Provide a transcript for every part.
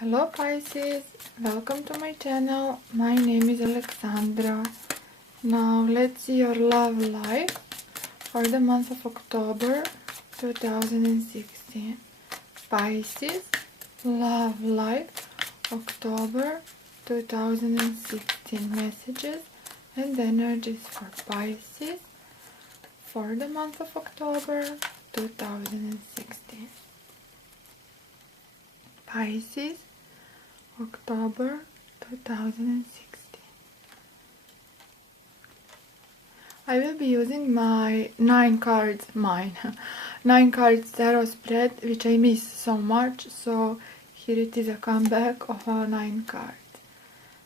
Hello Pisces, welcome to my channel. My name is Alexandra. Now let's see your love life for the month of October 2016. Pisces, love life, October 2016. Messages and energies for Pisces for the month of October 2016. Pisces, October 2016. I will be using my 9 cards tarot spread, which I miss so much, so here it is, a comeback of our 9 cards.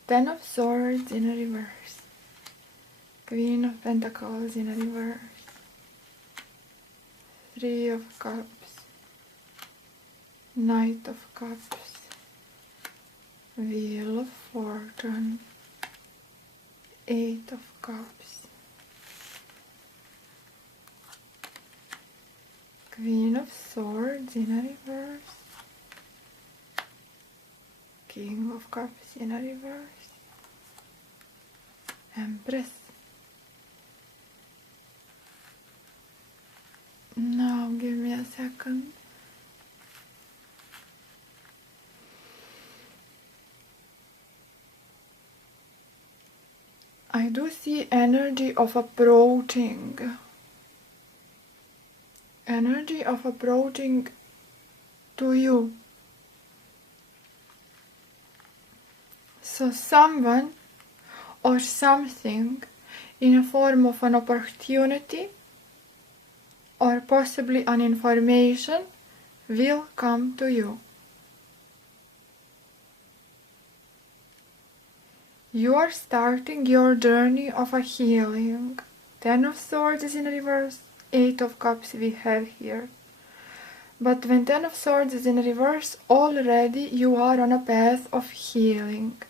10 of Swords in a reverse, Queen of Pentacles in a reverse, 3 of Cups, Knight of Cups, Wheel of Fortune, 8 of Cups, Queen of Swords in a reverse, King of Cups in a reverse, Empress. Now give me a second. I do see energy of approaching to you. So someone or something in a form of an opportunity or possibly an information will come to you. You are starting your journey of a healing. 10 of Swords is in reverse, 8 of Cups we have here. But when 10 of Swords is in reverse, already you are on a path of healing.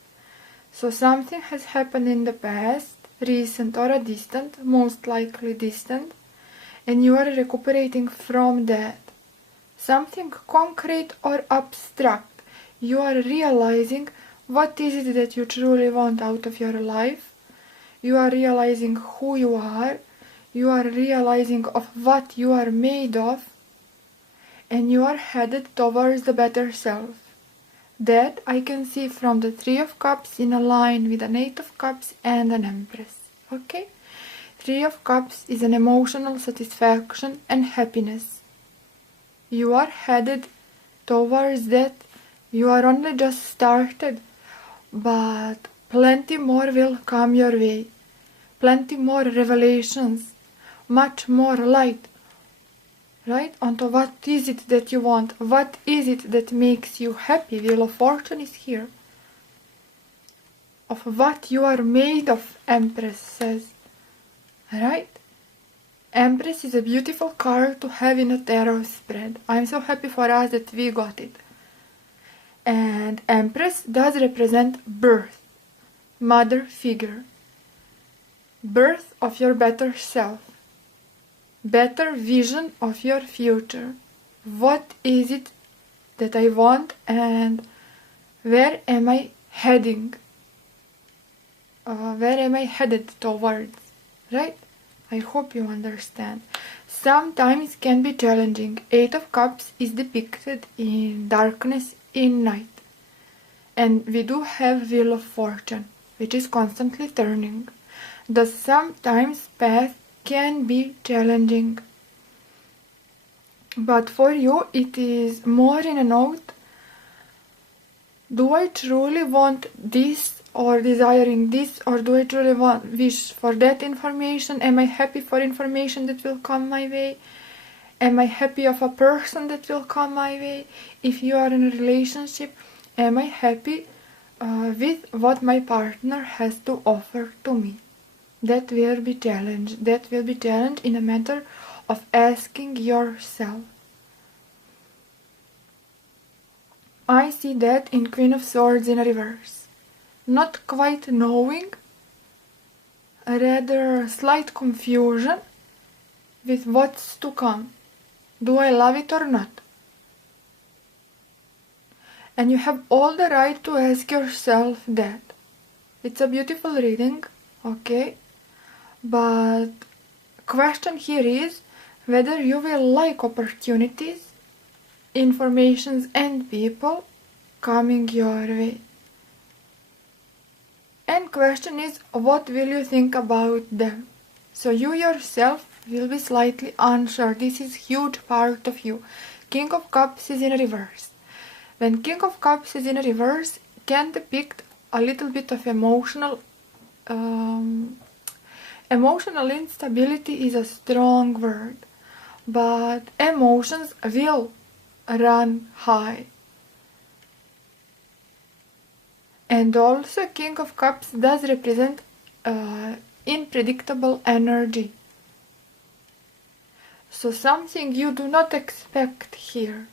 So something has happened in the past, recent or a distant, most likely distant, and you are recuperating from that. Something concrete or abstract. You are realizing what is it that you truly want out of your life. You are realizing who you are. You are realizing of what you are made of. And you are headed towards the better self. That I can see from the 3 of Cups in a line with an 8 of Cups and an Empress. Okay? 3 of Cups is an emotional satisfaction and happiness. You are headed towards that. You are only just started. But plenty more will come your way. Plenty more revelations. Much more light. Right? Onto what is it that you want? What is it that makes you happy? Wheel of Fortune is here. Of what you are made of, Empress says. Right? Empress is a beautiful card to have in a tarot spread. I'm so happy for us that we got it. And Empress does represent birth, mother figure, birth of your better self, better vision of your future. What is it that I want and where am I heading? Where am I headed towards? Right? I hope you understand. Sometimes can be challenging. 8 of Cups is depicted in darkness, in night. And we do have Wheel of Fortune, which is constantly turning. The sometimes path can be challenging. But for you it is more in a note. Do I truly want this or desiring this, or do I truly wish for that information? Am I happy for information that will come my way? Am I happy of a person that will come my way? If you are in a relationship, am I happy with what my partner has to offer to me? That will be challenged. That will be challenged in a matter of asking yourself. I see that in Queen of Swords in reverse. Not quite knowing, rather slight confusion with what's to come. Do I love it or not? And you have all the right to ask yourself that. It's a beautiful reading, okay? But question here is whether you will like opportunities, informations and people coming your way. And question is, what will you think about them? So you yourself will be slightly unsure. This is huge part of you. King of Cups is in reverse. When King of Cups is in reverse, can depict a little bit of emotional instability is a strong word, but emotions will run high. And also King of Cups does represent unpredictable energy. So something you do not expect here,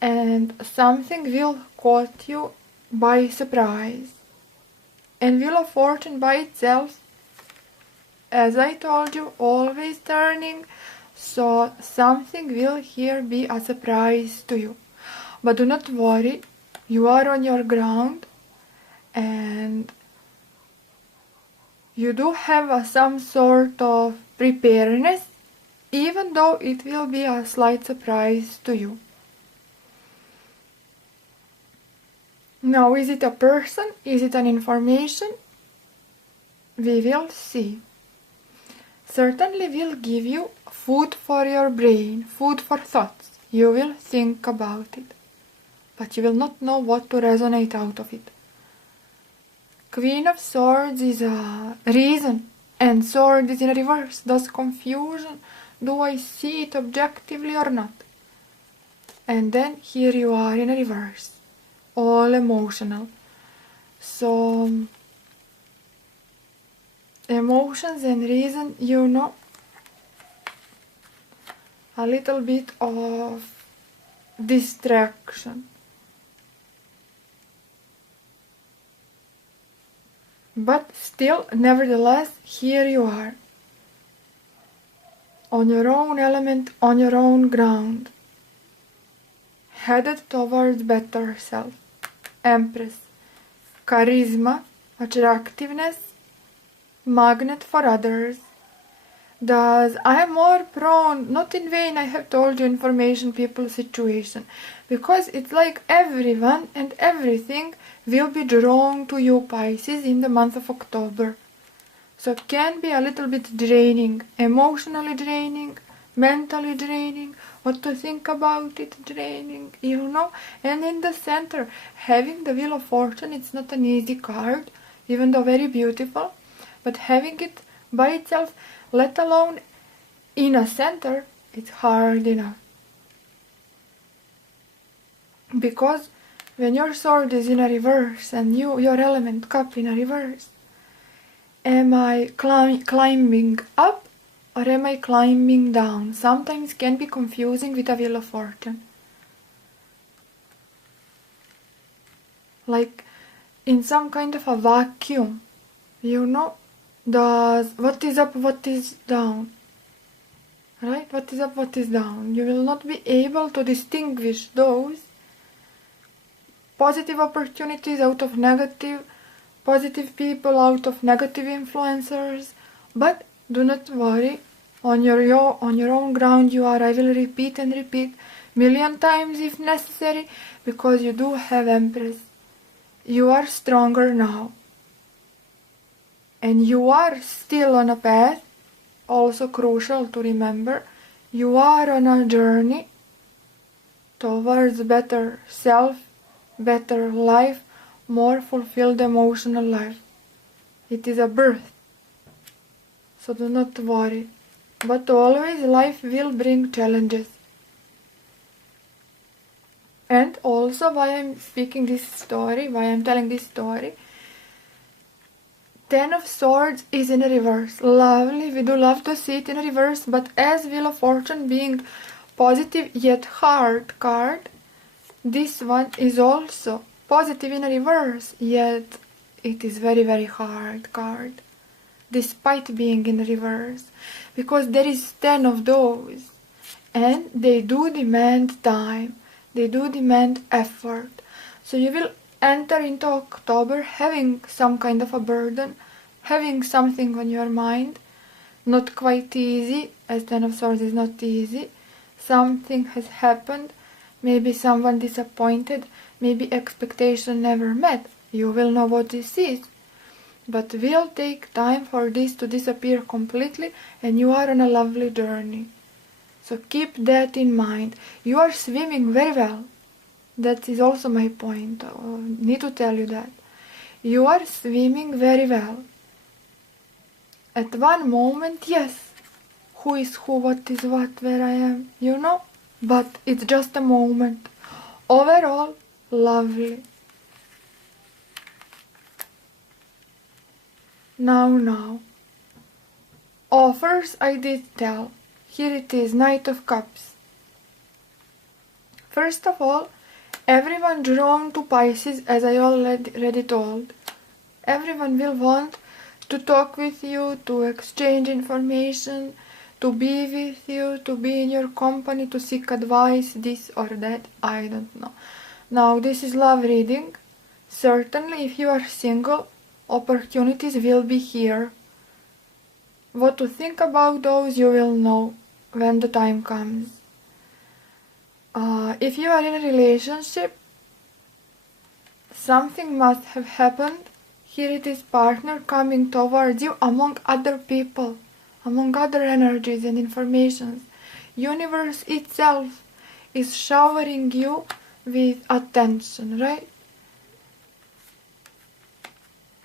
and something will caught you by surprise. And Wheel of Fortune by itself, as I told you, always turning, so something will here be a surprise to you. But do not worry, you are on your ground, and you do have some sort of preparedness, even though it will be a slight surprise to you. Now, is it a person? Is it an information? We will see. Certainly will give you food for your brain, food for thoughts. You will think about it, but you will not know what to resonate out of it. Queen of Swords is a reason, and Sword is in reverse. Thus confusion, do I see it objectively or not? And then here you are in reverse, all emotional. So emotions and reason, you know, a little bit of distraction. But still, nevertheless, here you are, on your own element, on your own ground, headed towards better self. Empress, charisma, attractiveness, magnet for others. Thus, I am more prone, not in vain I have told you information, people, situation, because it's like everyone and everything will be drawn to you, Pisces, in the month of October. So it can be a little bit draining, emotionally draining, mentally draining, what to think about it draining, you know. And in the center, having the Wheel of Fortune, it's not an easy card, even though very beautiful, but having it by itself, let alone in a center, it's hard enough. Because when your sword is in a reverse and your element cup in a reverse, am I climbing up or am I climbing down? Sometimes can be confusing with a Wheel of Fortune. Like in some kind of a vacuum, you know, does what is up, what is down, right? What is up, what is down. You will not be able to distinguish those positive opportunities out of negative, positive people out of negative influencers. But do not worry, on your own ground you are. I will repeat and repeat million times if necessary, because you do have Empress. You are stronger now. And you are still on a path, also crucial to remember. You are on a journey towards better self, better life, more fulfilled emotional life. It is a birth. So do not worry. But always life will bring challenges. And also why I'm speaking this story, why I'm telling this story, Ten of Swords is in reverse. Lovely, we do love to see it in reverse, but as Wheel of Fortune being positive yet hard card, this one is also positive in reverse, yet it is very, very hard card, despite being in reverse, because there is 10 of those, and they do demand time, they do demand effort. So you will enter into October having some kind of a burden, having something on your mind, not quite easy, as Ten of Swords is not easy. Something has happened, maybe someone disappointed, maybe expectation never met. You will know what this is. But will take time for this to disappear completely, and you are on a lovely journey. So keep that in mind. You are swimming very well. That is also my point. Need to tell you that. You are swimming very well. At one moment, yes. Who is who, what is what, where I am, you know? But it's just a moment. Overall, lovely. Now. Offers I did tell. Here it is, Knight of Cups. First of all, everyone drawn to Pisces, as I already told. Everyone will want to talk with you, to exchange information, to be with you, to be in your company, to seek advice, this or that, I don't know. Now, this is love reading. Certainly, if you are single, opportunities will be here. What to think about those you will know when the time comes. If you are in a relationship, something must have happened. Here it is, partner coming towards you among other people, among other energies and informations. Universe itself is showering you with attention, right?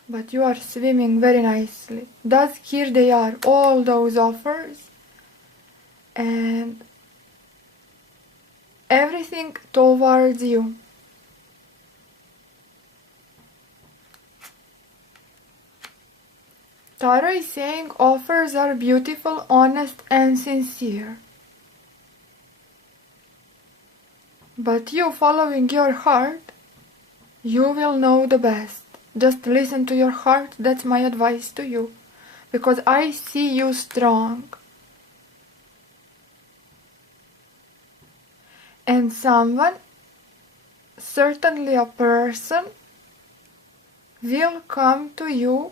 But you are swimming very nicely. Thus, here they are, all those offers. And everything towards you. Tarot is saying offers are beautiful, honest, and sincere. But you, following your heart, you will know the best. Just listen to your heart, that's my advice to you. Because I see you strong. And someone, certainly a person, will come to you,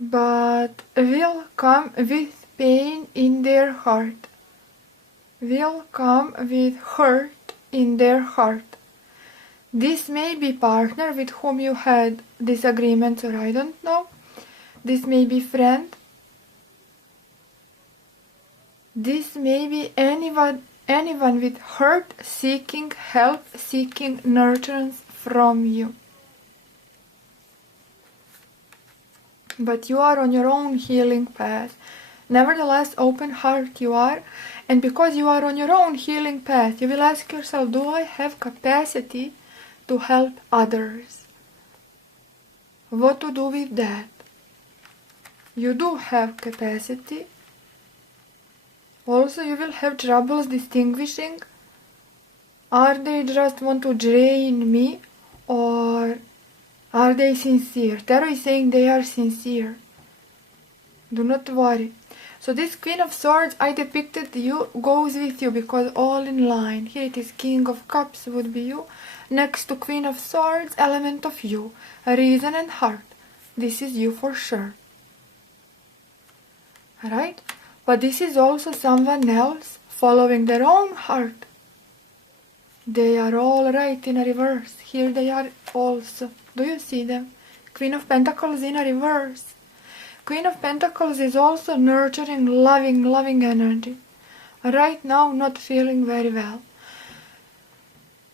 but will come with pain in their heart. Will come with hurt in their heart. This may be partner with whom you had disagreements, or I don't know. This may be friend. This may be anyone with hurt, seeking help, seeking nurturance from you. But you are on your own healing path. Nevertheless, open heart you are, and because you are on your own healing path, you will ask yourself, do I have capacity to help others? What to do with that? You do have capacity. Also, you will have troubles distinguishing, are they just want to drain me, or are they sincere? Tarot is saying they are sincere. Do not worry. So this Queen of Swords I depicted you goes with you because all in line. Here it is, King of Cups would be you. Next to Queen of Swords, element of you. Reason and heart. This is you for sure. Alright? But this is also someone else following their own heart. They are all right in a reverse. Here they are also. Do you see them? Queen of Pentacles in a reverse. Queen of Pentacles is also nurturing, loving energy. Right now, not feeling very well.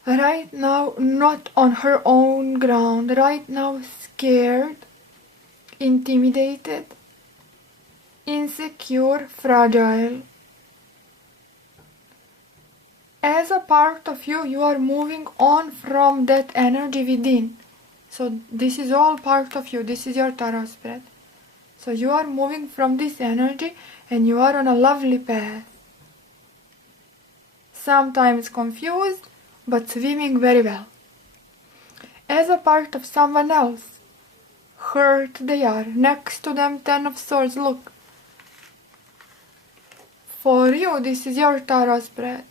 Right now, not on her own ground. Right now, scared, intimidated, insecure, fragile. As a part of you, you are moving on from that energy within. So this is all part of you. This is your tarot spread. So you are moving from this energy and you are on a lovely path. Sometimes confused, but swimming very well. As a part of someone else, hurt they are. Next to them, Ten of Swords, look. For you, this is your tarot spread.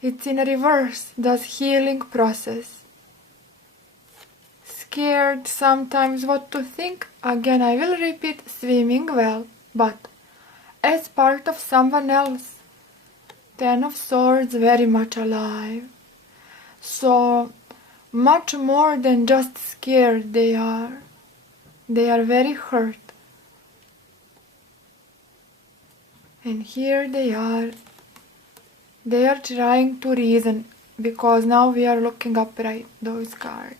It's in a reverse, das healing process. Scared sometimes what to think, again I will repeat, swimming well, but as part of someone else. Ten of Swords very much alive. So much more than just scared they are. They are very hurt. And here they are. They are trying to reason, because now we are looking upright, those cards.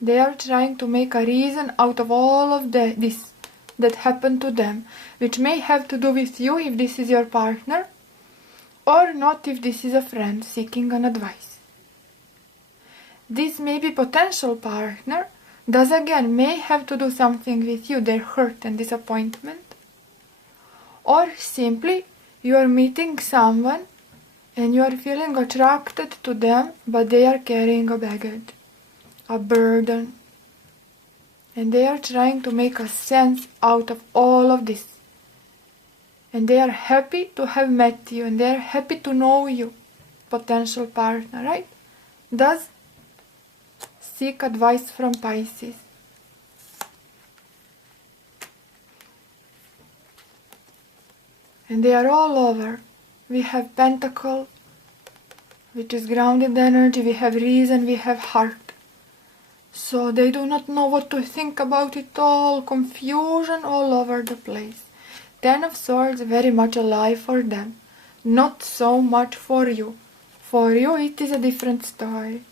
They are trying to make a reason out of all of this that happened to them, which may have to do with you if this is your partner, or not if this is a friend seeking an advice. This may be potential partner, thus again may have to do something with you, their hurt and disappointment. Or simply you are meeting someone and you are feeling attracted to them, but they are carrying a baggage, a burden. And they are trying to make a sense out of all of this. And they are happy to have met you, and they are happy to know you, potential partner, right? Thus, seek advice from Pisces. And they are all over. We have Pentacle, which is grounded energy, we have reason, we have heart. So they do not know what to think about it all, confusion all over the place. Ten of Swords very much alive for them, not so much for you. For you it is a different story.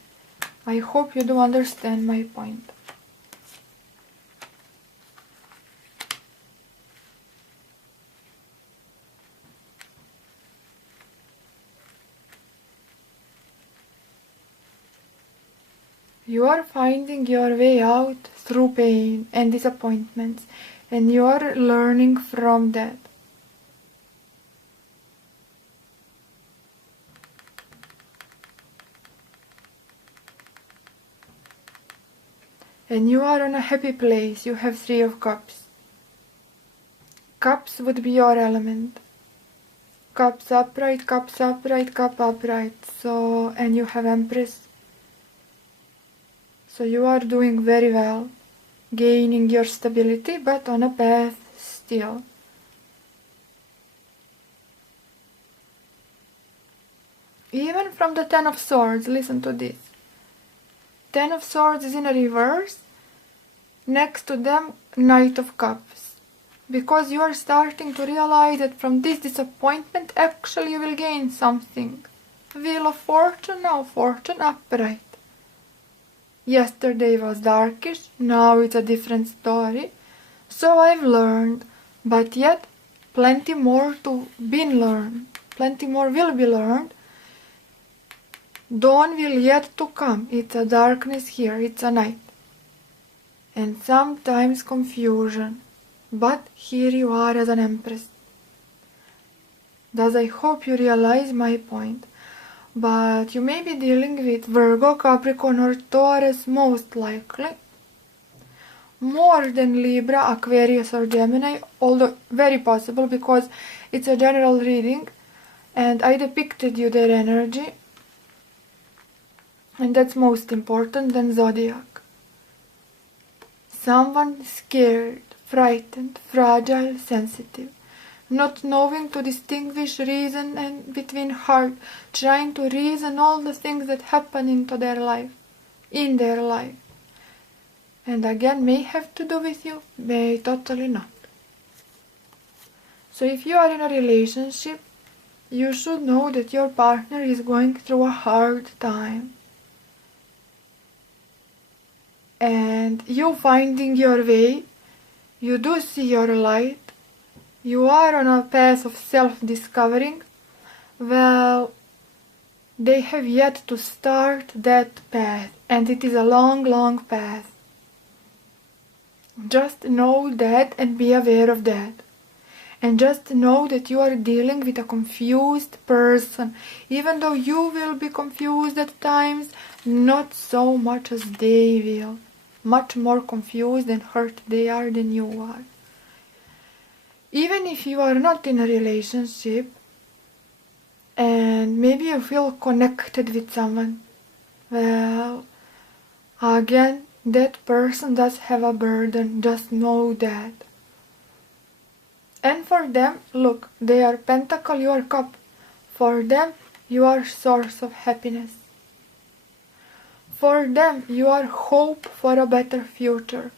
I hope you do understand my point. You are finding your way out through pain and disappointments, and you are learning from that. And you are on a happy place. You have Three of Cups. Cups would be your element. Cups upright, cup upright. So, and you have Empress. So you are doing very well, gaining your stability, but on a path still. Even from the Ten of Swords, listen to this. Ten of Swords is in a reverse, next to them Knight of Cups. Because you are starting to realize that from this disappointment actually you will gain something. Wheel of Fortune, now Fortune upright. Yesterday was darkish, now it's a different story. So I've learned, but yet plenty more to be learned. Plenty more will be learned. Dawn will yet to come. It's a darkness here, it's a night. And sometimes confusion. But here you are as an Empress. Thus I hope you realize my point. But you may be dealing with Virgo, Capricorn or Taurus most likely. More than Libra, Aquarius or Gemini, although very possible because it's a general reading and I depicted you their energy. And that's most important than Zodiac. Someone scared, frightened, fragile, sensitive. Not knowing to distinguish reason and between heart, trying to reason all the things that happen in their life. And again, may have to do with you, may totally not. So if you are in a relationship, you should know that your partner is going through a hard time. And you finding your way, you do see your light, you are on a path of self-discovering. Well, they have yet to start that path, and it is a long, long path. Just know that and be aware of that. And just know that you are dealing with a confused person. Even though you will be confused at times, not so much as they will. Much more confused and hurt they are than you are. Even if you are not in a relationship, and maybe you feel connected with someone. Well, again, that person does have a burden, just know that. And for them, look, they are pentacle, you are cup. For them, you are source of happiness. For them, you are hope for a better future.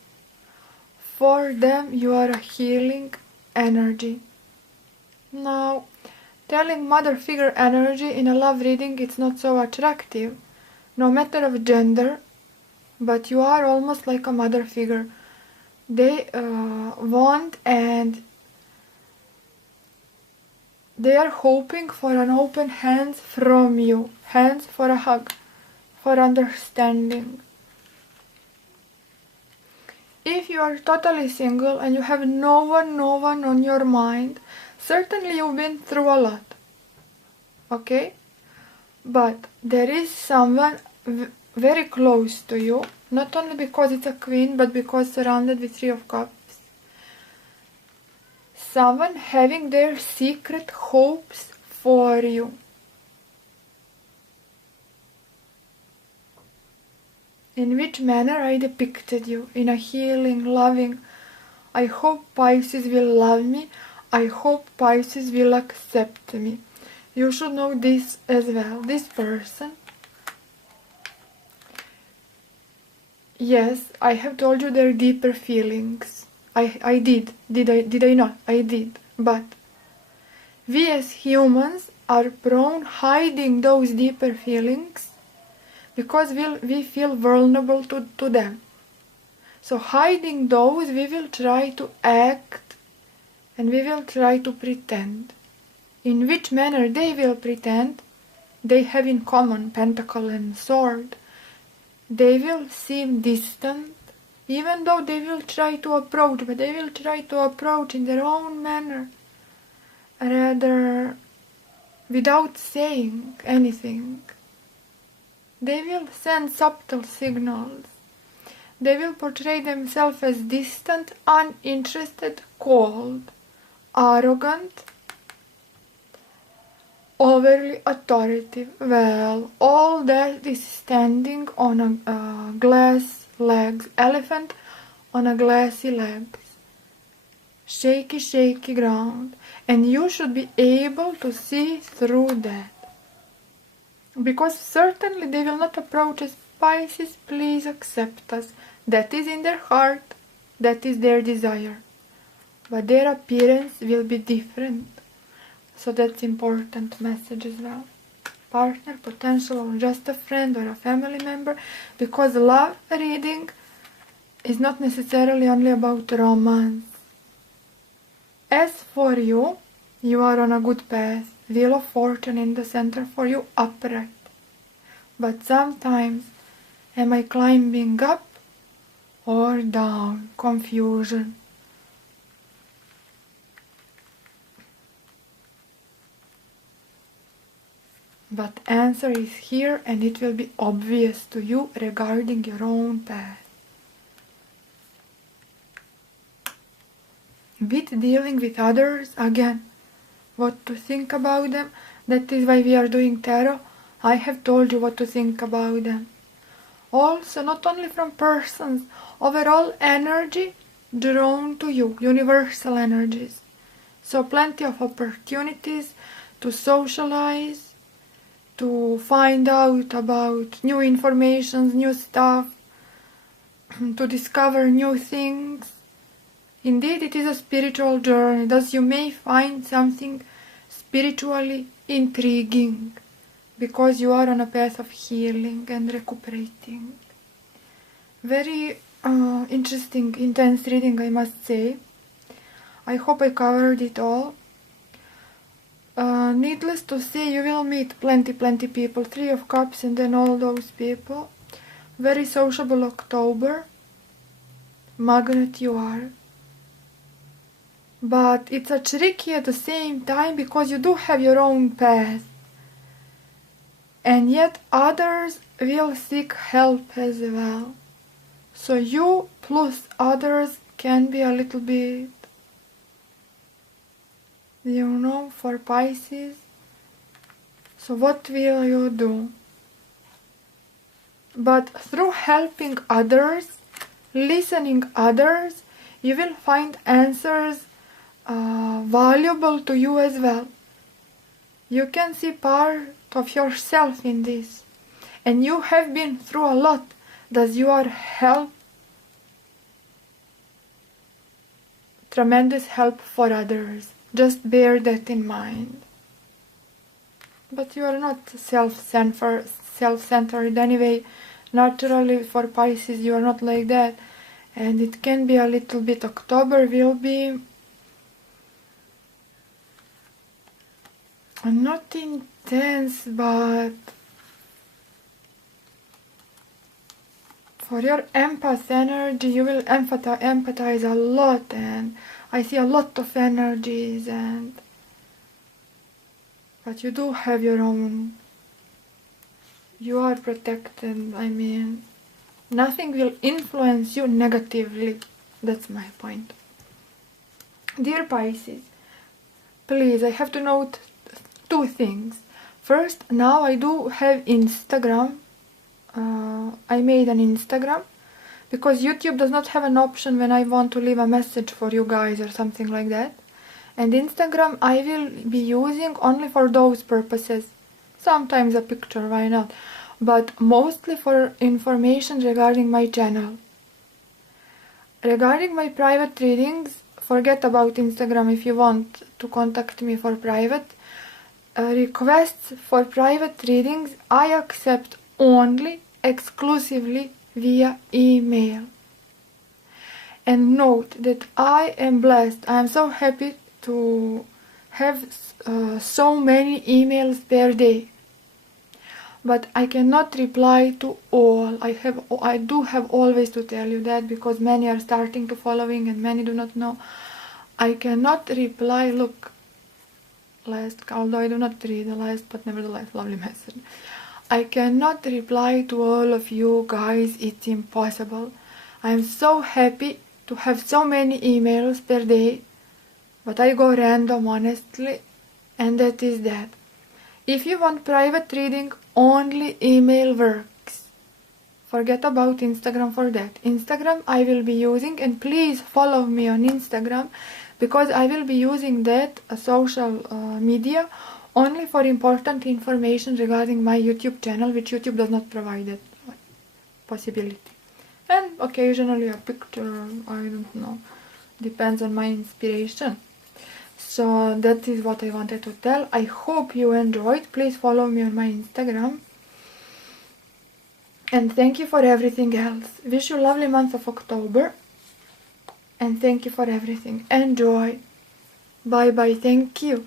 For them, you are a healing energy. Now, telling mother figure energy in a love reading, it's not so attractive, no matter of gender, but you are almost like a mother figure. They want and they are hoping for an open hands from you, hands for a hug, for understanding. If you are totally single and you have no one on your mind, certainly you've been through a lot, okay? But there is someone very close to you, not only because it's a queen, but because surrounded with Three of Cups. Someone having their secret hopes for you. In which manner I depicted you? In a healing, loving, I hope Pisces will love me, I hope Pisces will accept me. You should know this as well. This person, yes, I have told you their deeper feelings. I did. Did I not? I did. But we as humans are prone hiding those deeper feelings because we feel vulnerable to them. So hiding those, we will try to act and we will try to pretend. In which manner they will pretend? They have in common pentacle and sword. They will seem distant, even though they will try to approach, but they will try to approach in their own manner, rather without saying anything. They will send subtle signals. They will portray themselves as distant, uninterested, cold, arrogant, overly authoritative. Well, all that is standing on a glass legs, elephant on a glassy legs, shaky ground, and you should be able to see through that. Because certainly they will not approach as Pisces, please accept us. That is in their heart, that is their desire. But their appearance will be different. So that's important message as well. Partner, potential, or just a friend or a family member. Because love reading is not necessarily only about romance. As for you, you are on a good path. Wheel of Fortune in the center for you, upright. But sometimes, am I climbing up or down? Confusion. But answer is here and it will be obvious to you regarding your own path. With dealing with others, again, what to think about them, that is why we are doing tarot. I have told you what to think about them. Also, not only from persons, overall energy drawn to you, universal energies. So plenty of opportunities to socialize, to find out about new information, new stuff, to discover new things. Indeed, it is a spiritual journey, thus you may find something spiritually intriguing, because you are on a path of healing and recuperating. Very interesting, intense reading, I must say. I hope I covered it all. Needless to say, you will meet plenty people, Three of Cups and then all those people. Very sociable October. Magnet you are. But it's a tricky at the same time because you do have your own path. And yet others will seek help as well. So you plus others can be a little bit, for Pisces, So what will you do? But through helping others, listening others, you will find answers valuable to you as well. You can see part of yourself in this. And you have been through a lot. Does your help tremendous help for others? Just bear that in mind. But you are not self-centered anyway. Naturally, for Pisces, you are not like that. And it can be a little bit, October will be not intense, but for your empath energy, you will empathize a lot, and I see a lot of energies, but you do have your own. You are protected. I mean, nothing will influence you negatively. That's my point. Dear Pisces, please, I have to note two things. First, now I do have Instagram. I made an Instagram because YouTube does not have an option when I want to leave a message for you guys or something like that. And Instagram I will be using only for those purposes. Sometimes a picture, why not? But mostly for information regarding my channel. Regarding my private readings, forget about Instagram if you want to contact me for private. Requests for private readings I accept only exclusively via email. And note that I am blessed. I am so happy to have so many emails per day. But I cannot reply to all. I do have always to tell you that, because many are starting to following and many do not know. I cannot reply. Look, although I do not read the last, but nevertheless, lovely message. I cannot reply to all of you guys. It's impossible. I am so happy to have so many emails per day, but I go random, honestly, and that is that. If you want private reading, only email works. Forget about Instagram for that. Instagram I will be using, and please follow me on Instagram, because I will be using that social media only for important information regarding my YouTube channel, which YouTube does not provide that possibility. And occasionally a picture, I don't know, depends on my inspiration. So that is what I wanted to tell. I hope you enjoyed. Please follow me on my Instagram. And thank you for everything else. Wish you a lovely month of October. And thank you for everything. Enjoy. Bye bye. Thank you.